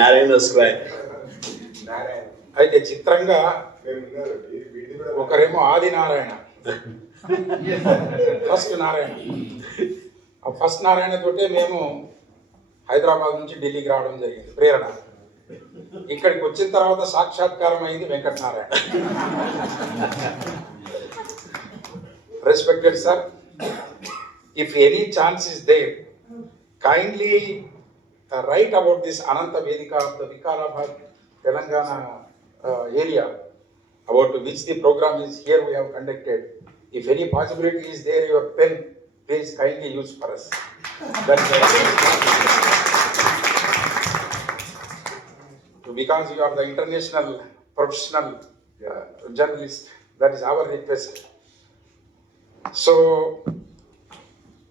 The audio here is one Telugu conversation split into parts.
నారాయణ స్క్వేర్ అయితే చిత్రంగా ఒకరేమో ఆది నారాయణ. ఫస్ట్ నారాయణ. ఆ ఫస్ట్ నారాయణ తోటే మేము హైదరాబాద్ నుంచి ఢిల్లీకి రావడం జరిగింది. ప్రేరణ. ఇక్కడికి వచ్చిన తర్వాత సాక్షాత్కారం అయింది Venkatanarayana. Respected sir if any chance is there kindly about this this Ananta of the the telangana Telangana area about which the program is here we have conducted. If any possibility is there, your pen, please kindly use for us. That's Because you are the international professional uh, journalist, that is our request. So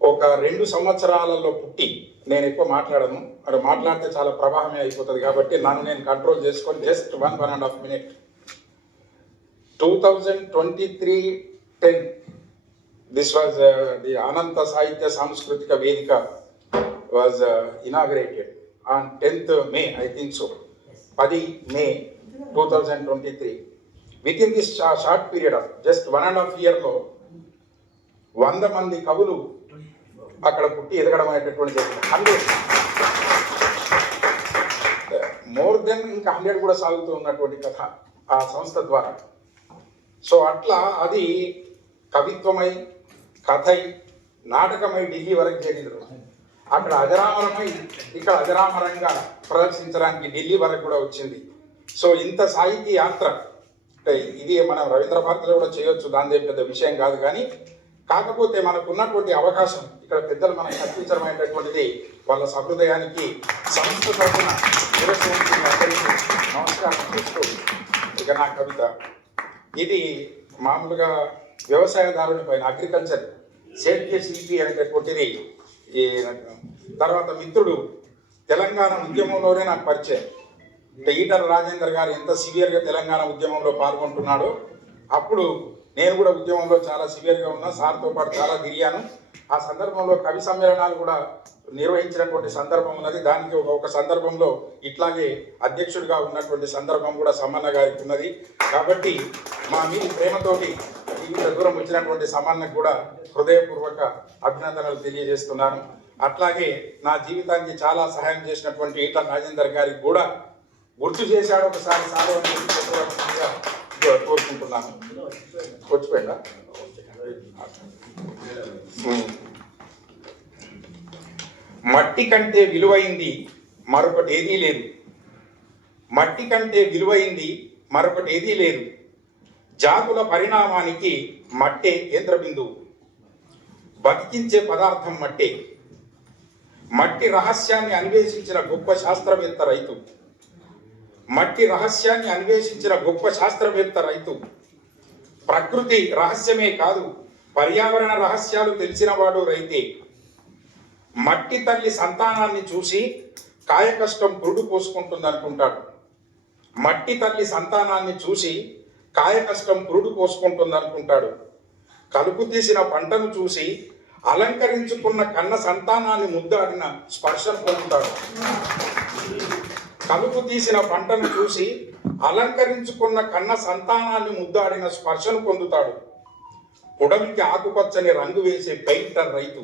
ఒక రెండు సంవత్సరాలలో పుట్టి నేను ఎక్కువ మాట్లాడను. అక్కడ మాట్లాడితే చాలా ప్రవాహమే అయిపోతుంది కాబట్టి నన్ను నేను కంట్రోల్ చేసుకొని just one one and half minute two thousand twenty three ten this was the Ananta Sahitya Samskruthika Vedika was inaugurated on tenth May I think so పది May two thousand twenty three with in this short period of just one and half ఇయర్లో వంద మంది కవులు అక్కడ పుట్టి ఎదగడం అనేటటువంటి జరిగింది. హండ్రెడ్. మోర్ దెన్ ఇంకా హండ్రెడ్ కూడా సాగుతూ ఉన్నటువంటి కథ ఆ సంస్థ ద్వారా. సో అట్లా అది కవిత్వమై కథై నాటకమై ఢిల్లీ వరకు చేరింది అక్కడ అజరామరమై ఇక్కడ అజరామరంగా ప్రదర్శించడానికి ఢిల్లీ వరకు కూడా వచ్చింది. సో ఇంత సాహితీ యాత్ర అంటే ఇది మనం రవీంద్ర భారతిలో కూడా చేయొచ్చు దాని పెద్ద విషయం కాదు. కానీ కాకపోతే మనకు ఉన్నటువంటి అవకాశం ఇక్కడ పెద్దలు మనకు కల్పించడమైనటువంటిది వాళ్ళ సహృదయానికి సంస్థ తరఫున అందరికీ నమస్కారం చేస్తూ ఇక నా కవిత. ఇది మామూలుగా వ్యవసాయదారుని పైన అగ్రికల్చర్ సేద్య శిల్పి అనేటటువంటిది ఈ తర్వాత మిత్రుడు తెలంగాణ ఉద్యమంలోనే నాకు పరిచయం. అంటే ఈటల రాజేందర్ గారు ఎంత సివియర్గా తెలంగాణ ఉద్యమంలో పాల్గొంటున్నాడో అప్పుడు నేను కూడా ఉద్యమంలో చాలా సివియర్గా ఉన్నా సార్తో పాటు చాలా తిరిగాను. ఆ సందర్భంలో కవి సమ్మేళనాలు కూడా నిర్వహించినటువంటి సందర్భం ఉన్నది. దానికి ఒక ఒక సందర్భంలో ఇట్లాగే అధ్యక్షుడిగా ఉన్నటువంటి సందర్భం కూడా సమ్మన్న గారికి ఉన్నది. కాబట్టి మా మీ ప్రేమతోటి ఇంత దూరం వచ్చినటువంటి సమ్మన్నకు కూడా హృదయపూర్వక అభినందనలు తెలియజేస్తున్నాను. అట్లాగే నా జీవితానికి చాలా సహాయం చేసినటువంటి ఈటల రాజేందర్ గారికి కూడా గుర్తు చేశాడు ఒకసారి సాధన కోరుకుంటున్నాను. వచ్చిపోయిందా మట్టి కంటే విలువైంది మరొకటి ఏదీ లేదు. మట్టి కంటే విలువైంది మరొకటి ఏదీ లేదు. జాతుల పరిణామానికి మట్టే కేంద్ర బిందువు. బతికించే పదార్థం మట్టే. మట్టి రహస్యాన్ని అన్వేషించిన గొప్ప శాస్త్రవేత్త రైతు. మట్టి రహస్యాన్ని అన్వేషించిన గొప్ప శాస్త్రవేత్త రైతు. ప్రకృతి రహస్యమే కాదు పర్యావరణ రహస్యాలు తెలిసినవాడు రైతే. మట్టి తల్లి సంతానాన్ని చూసి కాయకష్టం పురుడు పోసుకుంటుంది అనుకుంటాడు మట్టి తల్లి సంతానాన్ని చూసి కాయకష్టం పురుడు పోసుకుంటుంది అనుకుంటాడు కలుపు తీసిన పంటను చూసి అలంకరించుకున్న కన్న సంతానాన్ని ముద్దాడిన స్పర్శను పొందుతాడు. కలుపు తీసిన పంటను చూసి అలంకరించుకున్న కన్న సంతానాన్ని ముద్దాడిన స్పర్శను పొందుతాడు. పొడమికి ఆకుపచ్చని రంగు వేసే పెయింటర్ రైతు.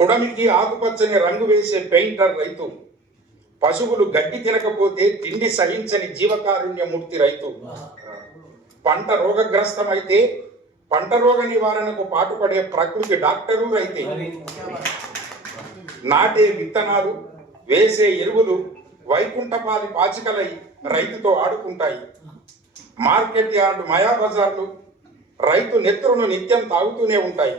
పొడమికి ఆకుపచ్చని రంగు వేసే పెయింటర్ రైతు. పశువులు గడ్డి తినకపోతే తిండి సహించని జీవకారుణ్యమూర్తి రైతు. పంట రోగగ్రస్తమైతే పంట రోగ నివారణకు పాటుపడే ప్రకృతి డాక్టరు రైతే. నాటే విత్తనాలు వేసే ఎరువులు వైకుంఠపాలి పాచికలై రైతుతో ఆడుకుంటాయి. మార్కెట్ యార్డు మాయాబజార్లు రైతు నెత్తురును నిత్యం తాగుతూనే ఉంటాయి.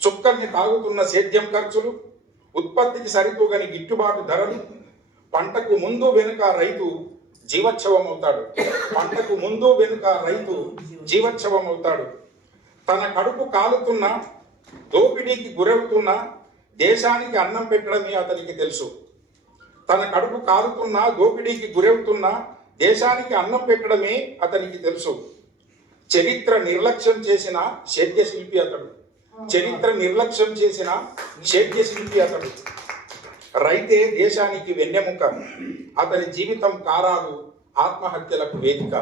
చుక్కల్ని తాగుతున్న సేద్యం ఖర్చులు ఉత్పత్తికి సరితూగని గిట్టుబాటు ధరలు పంటకు ముందు వెనుక రైతు జీవోత్సవం అవుతాడు పంటకు ముందు వెనుక రైతు జీవోత్సవం అవుతాడు తన కడుపు కాలుతున్న దోపిడీకి గురవుతున్న దేశానికి అన్నం పెట్టడమే అతనికి తెలుసు. తన కడుపు కాలుతున్నా దోపిడీకి గురవుతున్నా దేశానికి అన్నం పెట్టడమే అతనికి తెలుసు. చరిత్ర నిర్లక్ష్యం చేసిన సేద్య శిల్పి అతడు. చరిత్ర నిర్లక్ష్యం చేసిన సేద్య శిల్పి అతడు. రైతే దేశానికి వెన్నెముక. అతని జీవితం కారాలు ఆత్మహత్యలకు వేదిక.